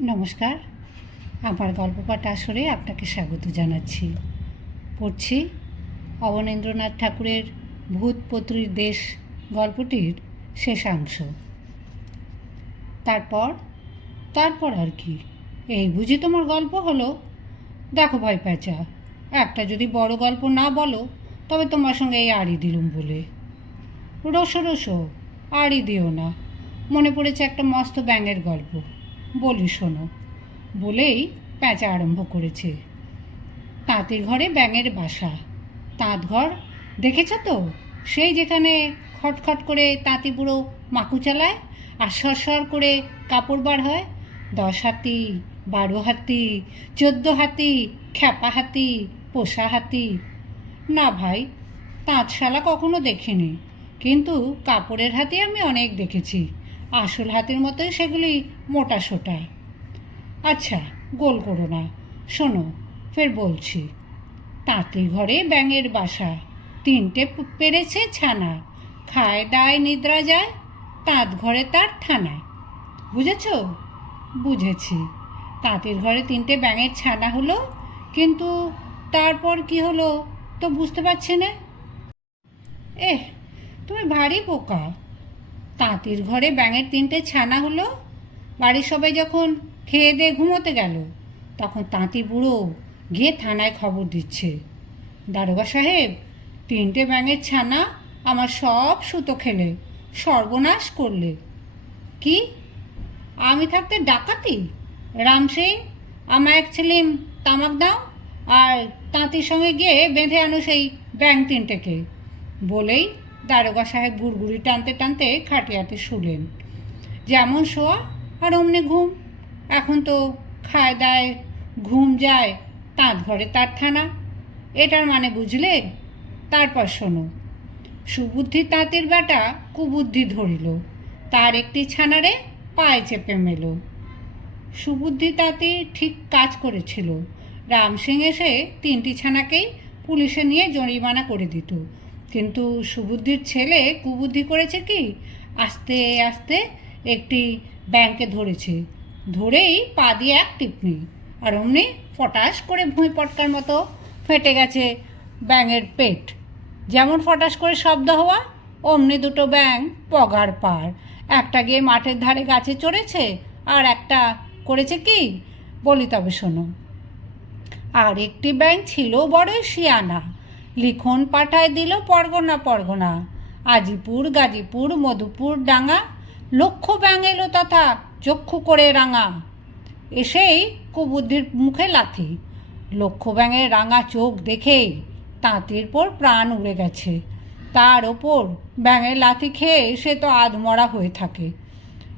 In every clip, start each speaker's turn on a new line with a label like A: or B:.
A: নমস্কার। আমার গল্প পাঠ আসরে আপনাকে স্বাগত জানাচ্ছি। পড়ছি অবনীন্দ্রনাথ ঠাকুরের ভূতপত্রীর দেশ গল্পটির শেষাংশ। তারপর তারপর আর কি? এই বুঝি তোমার গল্প হলো? দেখো ভাই প্যাঁচা, একটা যদি বড় গল্প না বলো, তবে তোমার সঙ্গে এই আড়ি দিলুম বলে। রসো রসো, আড়ি দিও না। মনে পড়েছে একটা মস্ত ব্যাঙের গল্প। বলি শোনো, বলেই প্যাঁচা আরম্ভ করেছে। তাঁতির ঘরে ব্যাঙের বাসা। তাঁত ঘর, দেখেছ তো? সেই যেখানে খটখট করে তাঁতি বুড়ো মাকু চালায় আর সরসর করে কাপড় বার হয়। দশ হাতি, বারো হাতি, চোদ্দ হাতি, খ্যাপা হাতি, পোষা হাতি। না ভাই, তাঁতশালা কখনো দেখিনি, কিন্তু কাপড়ের হাতি আমি অনেক দেখেছি। আসল হাতের মতোই সেগুলি মোটা সোটা। আচ্ছা গোল করো না। শোনো, ফের বলছি। তাঁতি ঘরে ব্যাঙের বাসা। তিনটে পেরেছে ছানা। খায় দায় নিদ্রা যায়, তাঁত ঘরে তার থানা। বুঝেছ? বুঝেছি। তাঁতির ঘরে তিনটে ব্যাঙের ছানা হলো, কিন্তু তারপর কি হলো তো বুঝতে পারছি না। এহ, তুমি ভারী বোকা। তাঁতির ঘরে ব্যাঙের তিনটে ছানা হলো। বাড়ির সবাই যখন খেয়ে দিয়ে ঘুমোতে গেল, তখন তাঁতি বুড়ো গিয়ে থানায় খবর দিচ্ছে। দারোগা সাহেব, তিনটে ব্যাঙের ছানা আমার সব সুতো খেলে, সর্বনাশ করলে। কি? আমি থাকতে ডাকাতি? রাম সিং আমার এক ছিলিম তামাক দাও, আর তাঁতির সঙ্গে গিয়ে বেঁধে আনো সেই ব্যাঙ তিনটেকে। বলেই দারোগা সাহেব গুড়গুড়ি টানতে টানতে খাটিয়াতে শুলেন। যেমন শোয়া আর অমনি ঘুম। এখন তো খায় দায়, ঘুম যায়, তাঁত ঘরে তার থানা। এটার মানে বুঝলে? তারপর শোনো। সুবুদ্ধি তাঁতির বেটা কুবুদ্ধি ধরিল। তার একটি ছানারে পায়ে চেপে মেলো। সুবুদ্ধি তাঁতি ঠিক কাজ করেছিল। রাম সিং এসে তিনটি ছানাকেই পুলিশে নিয়ে জরিমানা করে দিত। কিন্তু সুবুদ্ধির ছেলে কুবুদ্ধি করেছে কি? আস্তে আস্তে একটি ব্যাংকে ধরেছে। ধরেই পা দিয়ে এক টিপনি আর অমনি ফটাস করে ভুঁই পটকার মতো ফেটে গেছে ব্যাঙের পেট। যেমন ফটাস করে শব্দ হওয়া, অমনি দুটো ব্যাং পগার পার। একটা গিয়ে মাঠের ধারে গাছে চড়েছে, আর একটা করেছে কি? বলি তবে শোনো। আর একটি ব্যাং ছিল বড় শিয়ানা লিখন পাঠায় দিল পরগনা পরগনা। আজিপুর, গাজীপুর, মধুপুর ডাঙা, লক্ষ ব্যাং এলো তথা চক্ষু করে রাঙা। এসেই কুবুদ্ধির মুখে লাথি। লক্ষ ব্যাঙের রাঙা চোখ দেখেই তাঁতির পর প্রাণ উড়ে গেছে। তার ওপর ব্যাঙের লাথি খেয়ে সে তো আধমরা হয়ে থাকে।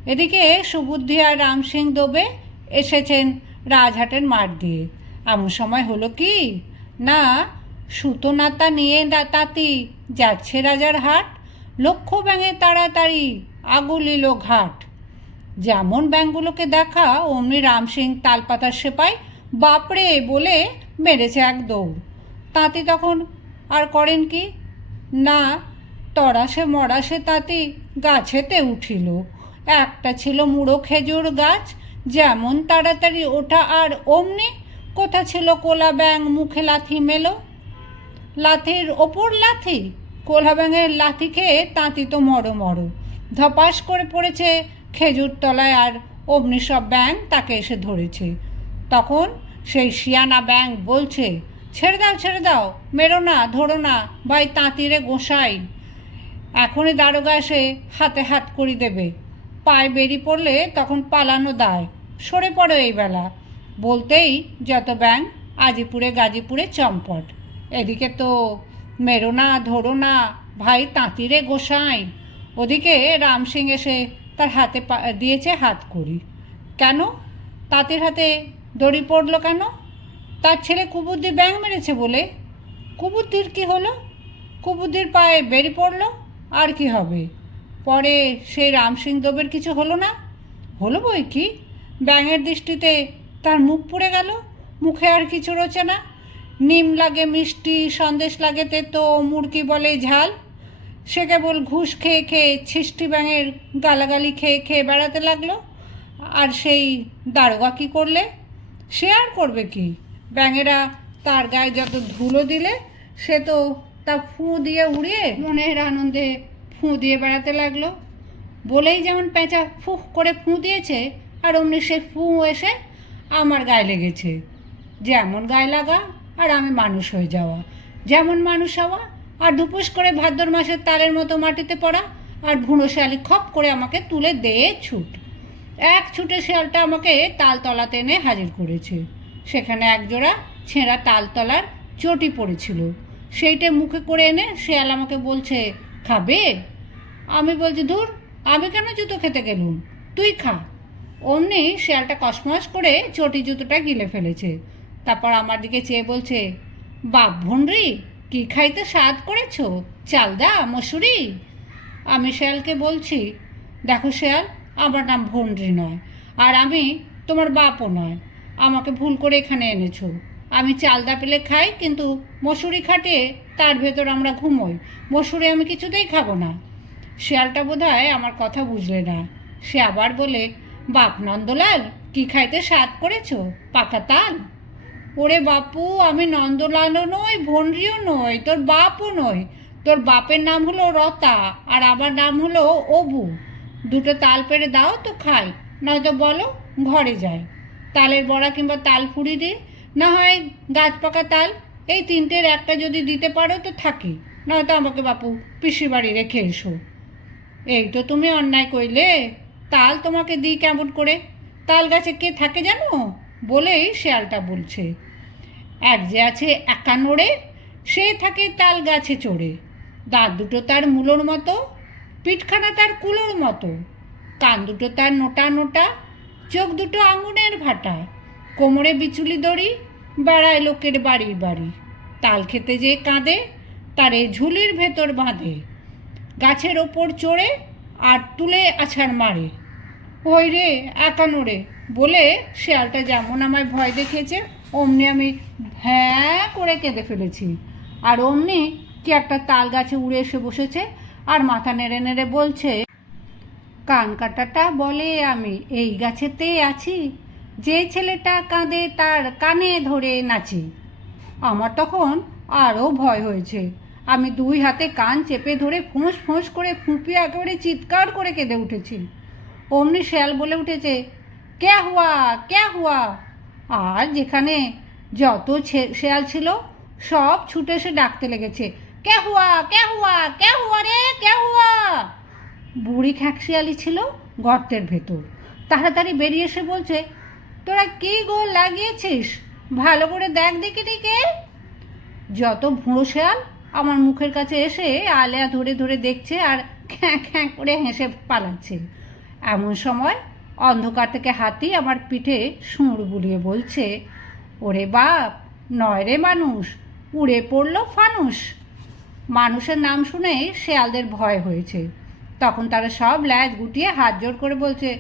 A: এদিকে সুবুদ্ধি আর রাম সিং দোবে এসেছেন রাজহাটের মাঠ দিয়ে। এমন সময় হলো কি? না সুতো নাতা নিয়ে তাঁতি যাচ্ছে রাজার হাট, লক্ষ্য ব্যাঙে তাড়াতাড়ি আগুলিল ঘাট। যেমন ব্যাঙগুলোকে দেখা, অমনি রাম সিং তালপাতার সেপাই বাপরে বলে মেরেছে এক দৌড়। তাঁতি তখন আর করেন কি? না, তরাসে মরাসে তাঁতি গাছেতে উঠিল। একটা ছিল মুড়ো খেজুর গাছ, যেমন তাড়াতাড়ি ওঠা, আর অমনি কোথা ছিল কোলা ব্যাং মুখে লাথি মেলো। লাথির ওপর লাথি। কোলা ব্যাঙের লাথি খেয়ে তাঁতি তো মরো মরো। ধপাস করে পড়েছে খেজুর তলায় আর অমনি সব ব্যাং তাকে এসে ধরেছে। তখন সেই শিয়ানা ব্যাং বলছে, ছেড়ে দাও ছেড়ে দাও, মেরো না, ধরো না, ভাই তাঁতিরে গোসাই। এখনই দারোগা এসে হাতে হাত করি দেবে। পায়ে বেরিয়ে পড়লে তখন পালানো দায়। সরে পড়ো এই বেলা। বলতেই যত ব্যাং আজিপুরে গাজীপুরে চম্পট। এদিকে তো মেরো না, ধরো না, ভাই তাঁতিরে গোসাই। ওদিকে রাম সিং এসে তার হাতে দিয়েছে হাত করি কেন? তাঁতির হাতে দড়ি পড়ল কেন? তার ছেলে কুবুদ্ধি ব্যাং মেরেছে বলে। কুবুদ্ধির কি হলো? কুবুদ্ধির পায়ে বেরি পড়ল? আর কি হবে? পরে সেই রাম সিং দেবের কিছু হলো না? হলো বই কি? ব্যাঙের দৃষ্টিতে তার মুখ পুড়ে গেল। মুখে আর কিছু রোচে না। নিম লাগে, মিষ্টি, সন্দেশ লাগে, তেতো মুরকি বলে ঝাল। সে কেবল ঘুষ খেয়ে খেয়ে ছিষ্টি ব্যাঙের গালাগালি খেয়ে খেয়ে বেড়াতে লাগল। আর সেই দারোগা কী করলে? সে আর করবে কি? ব্যাঙেরা তার গায়ে যত ধুলো দিলে, সে তো তা ফু দিয়ে উড়িয়ে মনের আনন্দে ফু দিয়ে বেড়াতে লাগল। বলেই যেমন পেঁচা ফুক করে ফু দিয়েছে, আর অমনি সে ফু এসে আমার গায়ে লেগেছে। যেমন গায়ে লাগা আর আমি মানুষ হয়ে যাওয়া। যেমন মানুষ হওয়া, আর দুপুস করে ভাদ্র মাসের তালের মতো মাটিতে পড়া, আর ভুঁড়ো শিয়ালি খপ করে আমাকে তুলে দিয়ে ছুট। এক ছুটে শিয়ালটা আমাকে তালতলাতে এনে হাজির করেছে। সেখানে একজোড়া ছেঁড়া তালতলার চটি পড়েছিল। সেইটে মুখে করে এনে শিয়াল আমাকে বলছে, খাবে? আমি বলছি, ধুর, আমি কেন জুতো খেতে গেলুম? তুই খা। অমনি শিয়ালটা কসমস করে চটি জুতোটা গিলে ফেলেছে। তারপর আমার দিকে চেয়ে বলছে বাপ কি খাইতে স্বাদ করেছ? চালদা মসুরি? আমি শেয়ালকে বলছি, দেখো শেয়াল, আমার নাম ভন্ডরি নয়, আর আমি তোমার বাপও নয়। আমাকে ভুল করে এখানে এনেছো। আমি চালদা পেলে খাই, কিন্তু মসুরি খাটিয়ে তার ভেতর আমরা ঘুমোই। মসুরি আমি কিছুতেই খাব না। শেয়ালটা বোধহয় আমার কথা বুঝলে না। সে আবার বলে, বাপ নন্দলাল, কি খাইতে স্বাদ করেছ? পাকা তাল? ওরে বাপু, আমি নন্দলালও নই, ভন্ড্রিও নই, তোর বাপও নই। তোর বাপের নাম হলো রতা, আর আমার নাম হলো অবু। দুটো তাল পেড়ে দাও তো খাই, নয়তো বলো ঘরে যায় তালের বড়া কিংবা তাল ফুড়ি দি, না হয় গাছ পাকা তাল, এই তিনটের একটা যদি দিতে পারো তো থাকি, নয়তো আমাকে বাপু পিসির বাড়ি রেখে এসো। এই তো তুমি অন্যায় কইলে, তাল তোমাকে দিই কেমন করে? তাল গাছে কে থাকে জানো? বলেই শেয়ালটা বলছে। এক যে আছে একা নড়ে, সে থাকে তাল গাছে চড়ে। দাঁত দুটো তার মূলোর মতো, পিঠখানা তার কুলোর মতো। কান দুটো তার নোটা নোটা, চোখ দুটো আঙুনের ভাটা। কোমরে বিচুলি দড়ি, বেড়ায় লোকের বাড়ি বাড়ি। তাল খেতে যে কাঁদে, তারে ঝুলির ভেতর বাঁধে। গাছের ওপর চড়ে আর তুলে আছাড় মারে। ওই রে একানো রে বলে শেয়ালটা যেমন আমায় ভয় দেখিয়েছে, অমনি আমি হ্যাঁ করে কেঁদে ফেলেছি। আর অমনি কি একটা তাল গাছে উড়ে এসে বসেছে আর মাথা নেড়ে নেড়ে বলছে, কান কাটাটা বলে আমি এই গাছেতে আছি, যে ছেলেটা কাঁদে তার কানে ধরে নাচি। আমার তখন আরও ভয় হয়েছে। আমি দুই হাতে কান চেপে ধরে ফোঁস ফোঁস করে ফুঁপিয়ে একেবারে চিৎকার করে কেঁদে উঠেছি। অমনি শেয়াল বলে উঠেছে ক্যা হুয়া? ক্যা হুয়া? আর যেখানে যত শেয়াল ছিল, সব ছুটে এসে ডাকতে লেগেছে ক্যা হুয়া? ক্যা হুয়া? ক্যা হুয়া রে? ক্যা হুয়া? বুড়ি খ্যাঁকশিয়ালি ছিল গর্তের ভেতর। তাড়াতাড়ি বেরিয়ে এসে বলছে, তোরা কি গোল লাগিয়েছিস? ভালো করে দেখ দেখি দিকে যত ভুঁড়ো শেয়াল আমার মুখের কাছে এসে আলেয়া ধরে ধরে দেখছে আর খ্যাঁ খ্যাঁ করে হেসে পালাচ্ছে। এমন সময় অন্ধকার থেকে হাতি আমার পিঠে সুঁড় বুলিয়ে বলছে, ওরে বাপ, নয় রে মানুষ, উড়ে পড়ল ফানুষ। মানুষের নাম শুনেই শেয়ালদের ভয় হয়েছে। তখন তারা সব ল্যাজ গুটিয়ে হাত জোর করে বলছে,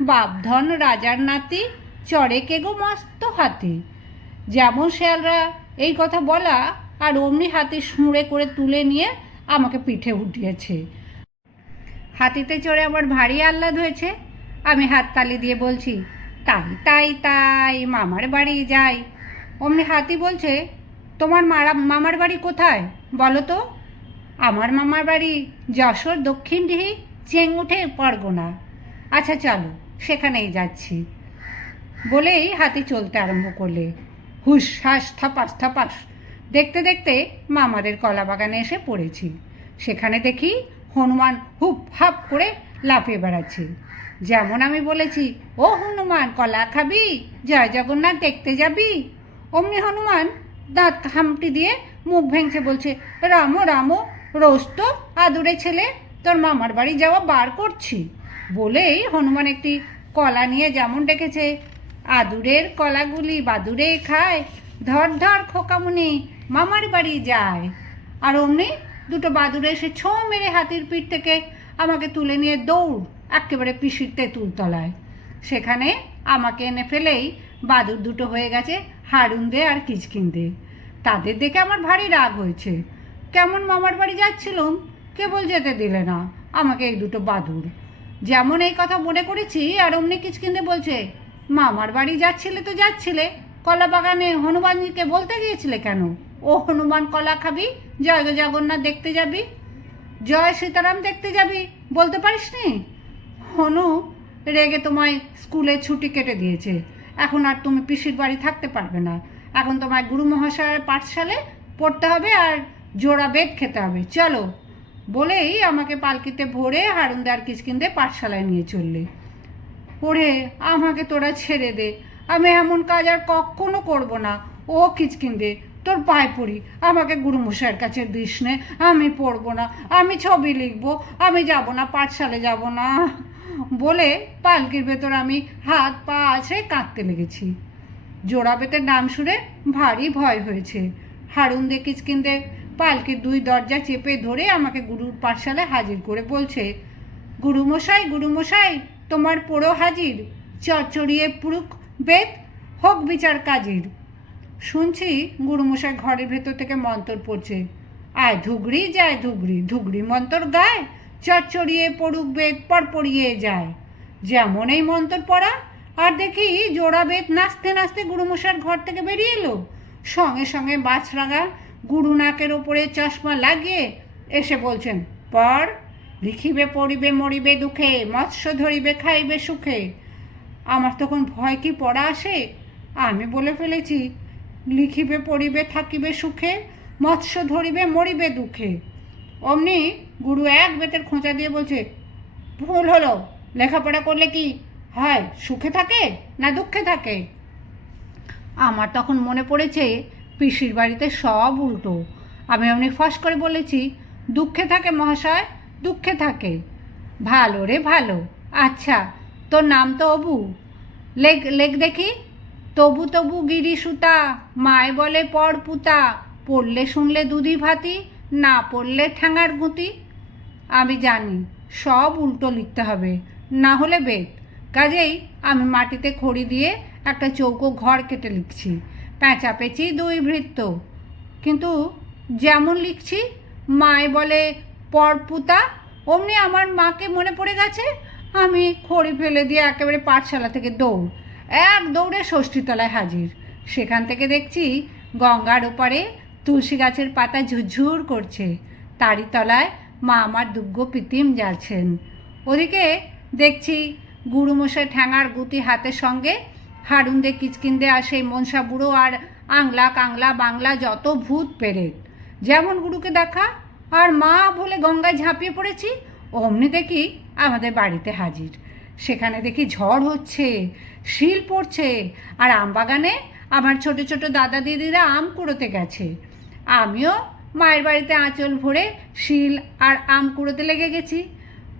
A: বাপধন রাজার নাতি, চড়ে কে গো মস্ত হাতি? যেমন শেয়ালরা এই কথা বলা আর অমনি হাতি সুঁড়ে করে তুলে নিয়ে আমাকে পিঠে উঠিয়েছে। হাতিতে চড়ে আমার ভারী আহ্লাদ হয়েছে। আমি হাততালি দিয়ে বলছি, তাই তাই তাই, মামার বাড়ি যাই। অমনি হাতি বলছে, তোমার মারা, মামার বাড়ি কোথায়? বলো তো। আমার মামার বাড়ি যশোর দক্ষিণ ডিহি চেঙ্গুঠে পরগনা। আচ্ছা চলো, সেখানেই যাচ্ছি। বলেই হাতি চলতে আরম্ভ করলে। হুস হাস থাপাস থাপাস দেখতে দেখতে মামাদের কলা বাগানে এসে পড়েছি। সেখানে দেখি হনুমান হুপ, হাপ করে লাফিয়ে বেড়াচ্ছে। যেমন আমি বলেছি, ও হনুমান, কলা খাবি? জয় জগন্নাথ, দেখতে যাবি? অমনি হনুমান দাঁত হামটি দিয়ে মুখ ভেঙছে, বলছে, রামো রামো, রোজ তো আদুরে ছেলে, তোর মামার বাড়ি যাওয়া বার করছি। বলেই হনুমান একটি কলা নিয়ে যেমন ডেকেছে, আদুরের কলাগুলি বাদুরে খায়, ধর ধর, খোকামুনি, মামার বাড়ি যায়। আর অমনি দুটো বাদুড়ে এসে ছো মেরে হাতির পিঠ থেকে আমাকে তুলে নিয়ে দৌড়, একেবারে পিসির তেঁতুল তলায়। সেখানে আমাকে এনে ফেলেই বাদুর দুটো হয়ে গেছে হারুন দে আর কিচকিন দে। তাদের দেখে আমার ভারী রাগ হয়েছে। কেমন মামার বাড়ি যাচ্ছিলুম? কেবল যেতে দিলে না, আমাকে এই দুটো বাদুর যেমন এই কথা মনে করেছি, আর অমনি কিচকিন্দে বলছে, মামার বাড়ি যাচ্ছিলে তো যাচ্ছিলে, কলা বাগানে হনুমানজিকে বলতে গিয়েছিলে কেন? ও হনুমান কলা খাবি, জয় জগন্নাথ দেখতে যাবি? জয় সীতারাম দেখতে যাবি, বলতে পারিস নি হনু রেগে তোমায় স্কুলে ছুটি কেটে দিয়েছে। এখন আর তুমি পিসির বাড়ি থাকতে পারবে না। এখন তোমায় গুরু মহাশয়ের পাঠশালে পড়তে হবে আর জোড়া বেদ খেতে হবে। চলো, বলেই আমাকে পালকিতে ভরে হারুনদার কিচকিন্দে পাঠশালায় নিয়ে চললে। ওরে, আমাকে তোরা ছেড়ে দে। আমি এমন কাজ আর কখনো করব না। ও কিচকিন্দে তোর পায়ে পড়ি। আমাকে গুরুমশাইয়ের কাছে দিস নে। আমি পড়ব না। আমি ছবি লিখব। আমি যাব না। পাঠশালে যাব না। বলে পালকির ভেতর আমি হাত পা আছে কাঁদতে লেগেছি। জোড়া বেতের নাম শুনে ভারী ভয় হয়েছে। হারুন দে কিচকিন্দে পালকির দুই দরজা চেপে ধরে আমাকে গুরুর পাঠশালায় হাজির করে বলছে, গুরুমশাই গুরুমশাই, তোমার পোড়ো হাজির। চচ্চড়িয়ে পুরুক বেদ হোক বিচার কাজির। শুনছি গুরুমশাই ঘরের ভেতর থেকে মন্তর পড়ছে। আয় ধুগড়ি, যায় ধুগড়ি ধুগড়ি মন্তর গায় চচ্চড়িয়ে পড়ুক বেদ, পর পড়িয়ে যায়। যেমন এই মন্তর পড়া, আর দেখি জোড়া বেদ নাচতে নাচতে গুরুমশার ঘর থেকে বেরিয়ে এলো। সঙ্গে সঙ্গে বাছরাগা গুরু নাকের ওপরে চশমা লাগিয়ে এসে বলছেন পর লিখিবে, পড়িবে, মরিবে দুঃখে, মৎস্য ধরিবে, খাইবে সুখে। আমার তখন ভয় কি পড়া আসে? আমি বলে ফেলেছি লিখিবে, পড়িবে, থাকিবে সুখে, মৎস্য ধরিবে, মরিবে দুঃখে। অমনি গুরু এক বেতের খোঁচা দিয়ে বলছে, ভুল হলো, লেখাপড়া করলে কি হয়, সুখে থাকে না দুঃখে থাকে? আমার তখন মনে পড়েছে, পিসির বাড়িতে সব উল্টো। আমি অমনি ফস করে বলেছি, দুঃখে থাকে মহাশয়, দুঃখে থাকে। ভালো রে ভালো আচ্ছা তোর নাম তো অবু। লেখ লেখ দেখি। তবু তবু গিরি সুতা মায় বলে পর পুতা, পড়লে শুনলে দুধি ভাতি, না পড়লে ঠ্যাঙার গুঁতি। আমি জানি, সব উল্টো লিখতে হবে, না হলে বেদ। কাজেই আমি মাটিতে খড়ি দিয়ে একটা চৌকো ঘর কেটে লিখছি পেঁচাপেচি দুই বৃত্ত কিন্তু যেমন লিখছি, মায় বলে পরপুতা অমনি আমার মাকে মনে পড়ে গেছে, আমি খড়ি ফেলে দিয়ে একেবারে পাঠশালা থেকে দৌড়। এক দৌড়ে ষষ্ঠীতলায় হাজির। সেখান থেকে দেখছি গঙ্গার ওপারে তুলসী গাছের পাতা ঝুরঝুর করছে। তারই তলায় মা আমার দুগ্গ পিতিম যাচ্ছেন ওদিকে দেখছি গুরুমশাই ঠ্যাঙার গুতি হাতের সঙ্গে হাড়ুন্দে কিচকিন্দে সেই মনসা বুড়ো আর আংলা কাংলা বাংলা যত ভূত পেরেত যেমন গুরুকে দেখা আর মা বলে গঙ্গায় ঝাঁপিয়ে পড়েছি, অমনি দেখি আমাদের বাড়িতে হাজির। সেখানে দেখি ঝড় হচ্ছে, শিল পড়ছে, আর আমবাগানে আমার ছোট ছোট দাদা দিদিরা আম কুড়োতে গেছে। আমিও মায়ের বাড়িতে আঁচল ভরে শিল আর আম কুড়োতে লেগে গেছি।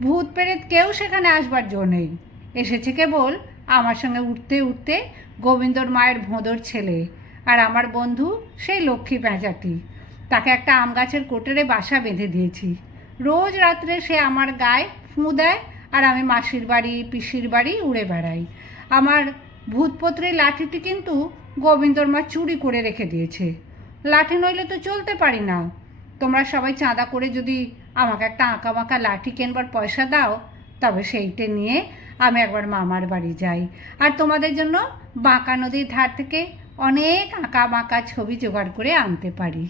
A: ভূত পেরেত কেউ সেখানে আসবার জো নেই। এসেছে কেবল আমার সঙ্গে উঠতে উঠতে গোবিন্দর মায়ের ভোঁদর ছেলে আর আমার বন্ধু সেই লক্ষ্মী পেঁচাটি। তাকে একটা আম গাছের কোটরে বাসা বেঁধে দিয়েছি। রোজ রাত্রে সে আমার গায়ে ফুঁ দেয় আর আমি মাসির বাড়ি, পিসির বাড়ি উড়ে বেড়াই। আমার ভূতপত্রী লাঠিটি কিন্তু গোবিন্দর মা চুরি করে রেখে দিয়েছে। লাঠি নইলে তো চলতে পারি না। তোমরা সবাই চাঁদা করে যদি আমাকে একটা আঁকা বাঁকা লাঠি কেনবার পয়সা দাও, তবে সেইটে নিয়ে আমি একবার মামার বাড়ি যাই। আর তোমাদের জন্য বাঁকা নদীর ধার থেকে অনেক আঁকা বাঁকা ছবি জোগাড় করে আনতে পারি।